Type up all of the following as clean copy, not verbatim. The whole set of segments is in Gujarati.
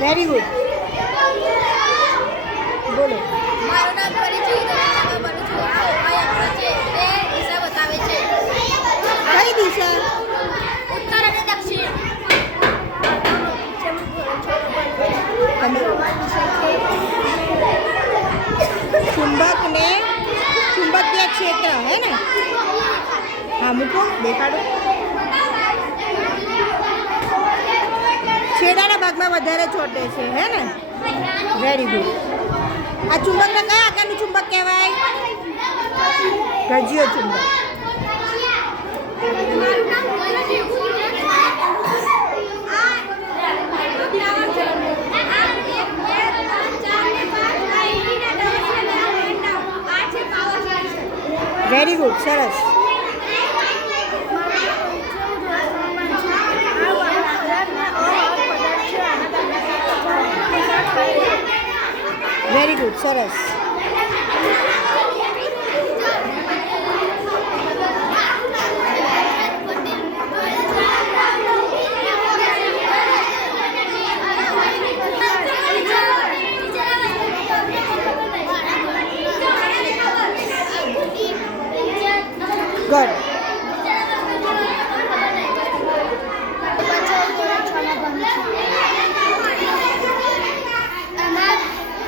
Very good. બોલો. મારું નામ પરિચય ધોરણ 6 ભણું છું. આ યંત્ર છે તે દિશા બતાવે છે. કઈ દિશા? ઉત્તર અને દક્ષિણ. તમે ચુંબક ને ચુંબકીય ક્ષેત્ર હે ને? હા મૂકો, દેખાડો. છેડાના ભાગમાં વધારે ચોટે છે હે ને? Very good. આ ચુંબકને કયા આકારનું ચુંબક કહેવાય? ગજિયો ચુંબક. વેરી ગુડ, સરસ. વેરી ગુડ, સરસ. ગુડ.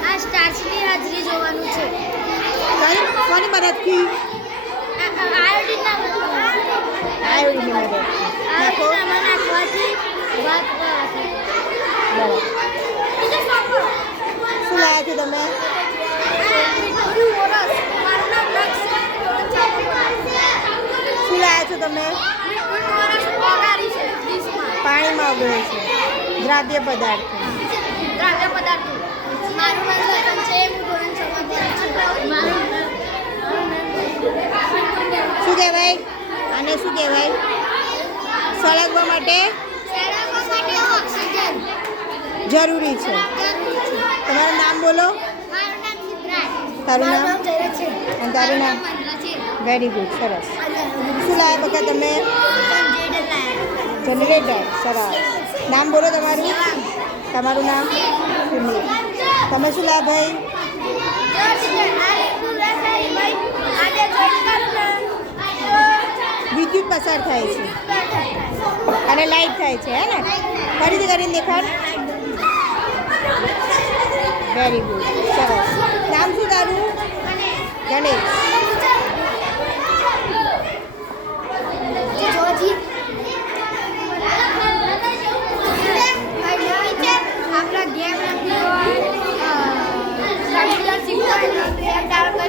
આ સ્ટાર્સની હાજરી જોવાનું છે. કોની મદદથી? આયોડિનની આયોડિનની મદદ. નાખો. નાખવાથી વાત બરાબર. શું લાવ્યા છો તમે? શું લાવ્યા છો તમે? પાણીમાં ઉગળે છે દ્રાવ્ય પદાર્થ. મારું નામ લગન છે. હું ધોરણ 6 માં ભણું છું. શું કહેવાય આને? શું કહેવાય? સળગવા માટે ઓક્સિજન જરૂરી છે. તમારું નામ બોલો. મારું નામ સિદ્ધરાજ. તારું નામ? જયરાજ છે. અને તારું નામ? વેરી ગુડ, સરસ. શું લાવ્યા બકા તમે? જનરેટર. સરસ. નામ બોલો તમારું. તમારું નામ? સુનિલ. તમે શું લાવ્યા ભાઈ? વિદ્યુત પસાર થાય છે અને લાઈટ થાય છે હે ને? ફરીથી કરીને દેખાડ. વેરી ગુડ, સરસ. નામ શું તારું? ગણેશ. આપણા ગેમ રમતી હોય, કમ્પ્યુટર શીખવાની,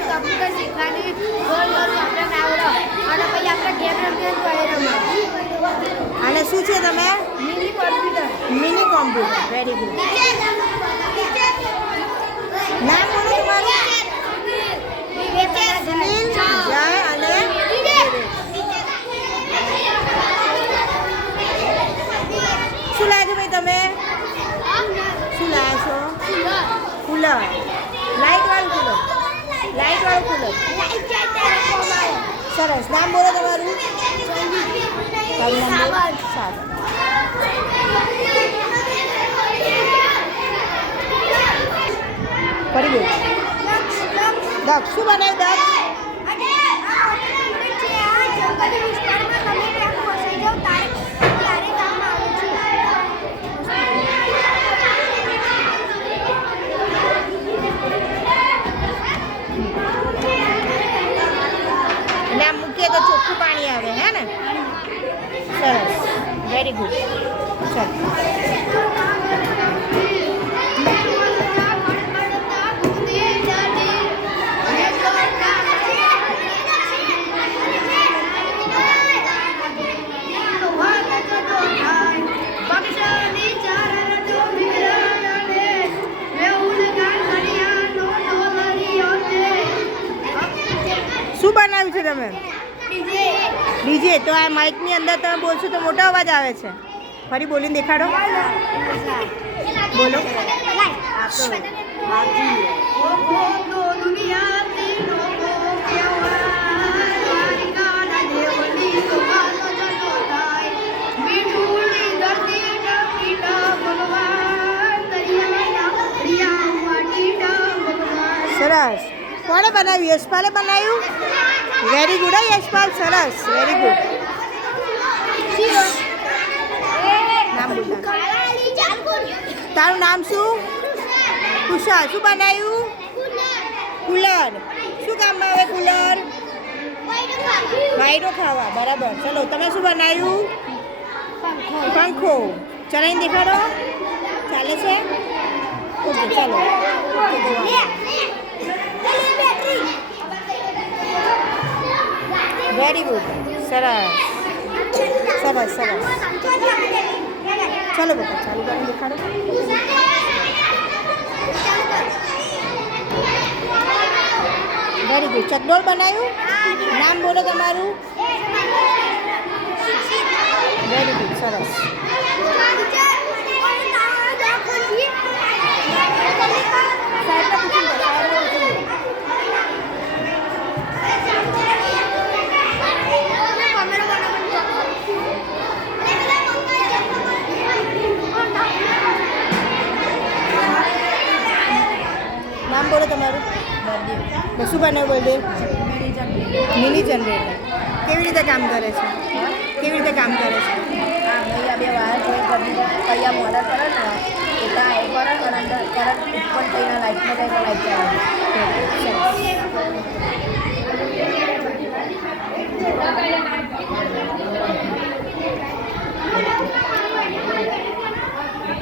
કમ્પ્યુટર શીખવાની ગોળ ગોળ આપણે આવડો અને પછી આપણે ગેમ રમતી હોય તો રમો. અને શું છે તમે? Mini computer. Mini computer. Very good. નામ બોલો તમારું? સુનિલ, જય અને શું લાગે ભાઈ તમે? શું લાવ્યા છો? કુલર. લાઈટ વાળું કુલર. લાઈટ વાળું કુલર. સરસ. નામ બોલો તમારું? તારું નામ બોલો. સારું. ફરી બોલ. દક્ષ. શું બનાવ્યું દક્ષ? અને આમ મૂકીએ તો ચોખ્ખું પાણી આવે હે ને? સરસ. Very good. ચાલો. શું બનાવ્યું છે તમે? ડીજે. તો આ માઇકની અંદર તમે બોલશો તો મોટો અવાજ આવે છે. ફરી બોલીને દેખાડો. બોલો. સરસ. કોણે બનાવ્યું? યશપાલે બનાવ્યું? વેરી ગુડ હો યશપાલ, સરસ, વેરી ગુડ. નામ બોલ તારું. તારું નામ શું? કુશા. શું બનાવ્યું? કુલર. શું કામમાં આવે કુલર? વાયરો ખાવા. બરાબર. ચલો તમે શું બનાવ્યું? પંખો. ચલાવીને દેખાડો. ચાલે છે? ઓકે ચાલો. Very good. સરસ સરસ સરસ. ચાલો બેટા ચાલુ કરીને દેખાડો. Very good. ચકડોળ બનાવ્યું? નામ બોલો તમારું. Very good. સરસ. નામ બોલો તમારું. શું બનાવ્યું બોલદે? Mini generator. કેવી રીતે કામ કરે છે? કેવી રીતે કામ કરે છે? બે વાર કયા મોડર કરે ને એટલા એ કરે અને અંદર કરંટ ઉત્પન્ન થઈને લાઇટમાં જાય તો લાઇટ ચાલે.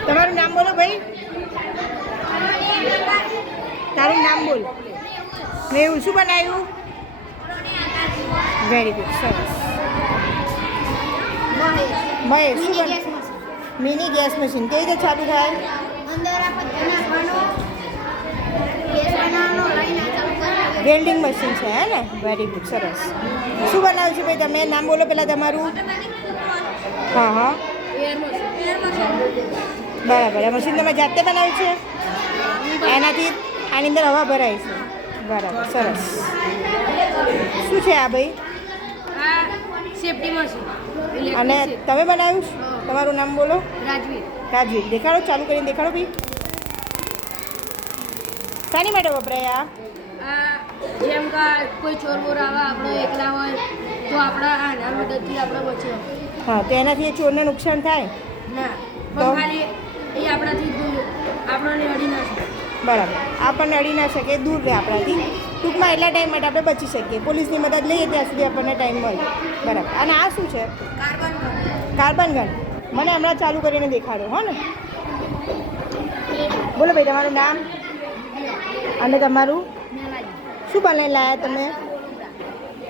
તમારું નામ બોલો ભાઈ. તારું નામ બોલ. મેં શું બનાવ્યું? Very good. સરસ. મહેશ શું બન? Mini gas machine. કેવી રીતે ચાલુ થાય? અંદર આ પત્તા નાખવાનો ગેસ બનાવવાનો લાઈન ચાલુ કરવાનો. વેલ્ડિંગ મશીન છે હે ને? Very good. સરસ. શું બનાવ્યું છે ભાઈ તમે? નામ બોલો પહેલાં તમારું. હા હા બરાબર. આ મશીન તમે જાતે બનાવ્યું છે? એનાથી આની અંદર હવા ભરાય છે. બરાબર. સરસ. શું છે આ ભાઈ? આ સેફટી મશીન અને તમે બનાવ્યું? તમારું નામ બોલો. રાજવીર. રાજવીર. દેખાડો. ચાલુ કરીને દેખાડો ભાઈ. શાની માટે વપરાય આ? જેમ કે કોઈ ચોર બોર આવે આપણે એકલા હોય તો આપણા આના મદદથી આપણે બચીએ. હા તો એનાથી ચોરને નુકસાન થાય ના તો? પણ ખાલી એ આપણાથી દૂર આપણને અડી ના શકે. બરાબર. આપણને અડી ના શકે, દૂર રહે આપણાથી. ટૂંકમાં એટલા ટાઈમ માટે આપણે બચી શકીએ. પોલીસની મદદ લઈએ ત્યાં સુધી આપણને ટાઈમ મળે. બરાબર. અને આ શું છે? Carbon carbon gun. મને હમણાં ચાલુ કરીને દેખાડો હો ને. બોલો ભાઈ તમારું નામ અને તમારું શું બનાવીને લાયા તમે?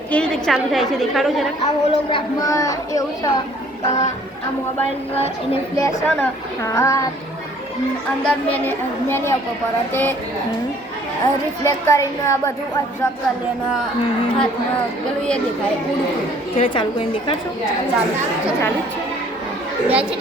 કેવી રીતે ચાલુ થાય છે દેખાડો જરા. આ હોલોગ્રાફમાં એવું છે આ મોબાઈલ એની ફ્લેશ છે ને આ અંદર મેન્યુ ઉપર પડે તે રિફ્લેક્ટ કરીને આ બધું અબ્ઝર્વ કરી લે ને હાથમાં પેલું એ દેખાય ઉડતું. જરા ચાલુ કરીને દેખાડશો. ચાલુ ચાલુ જ છે. બે છે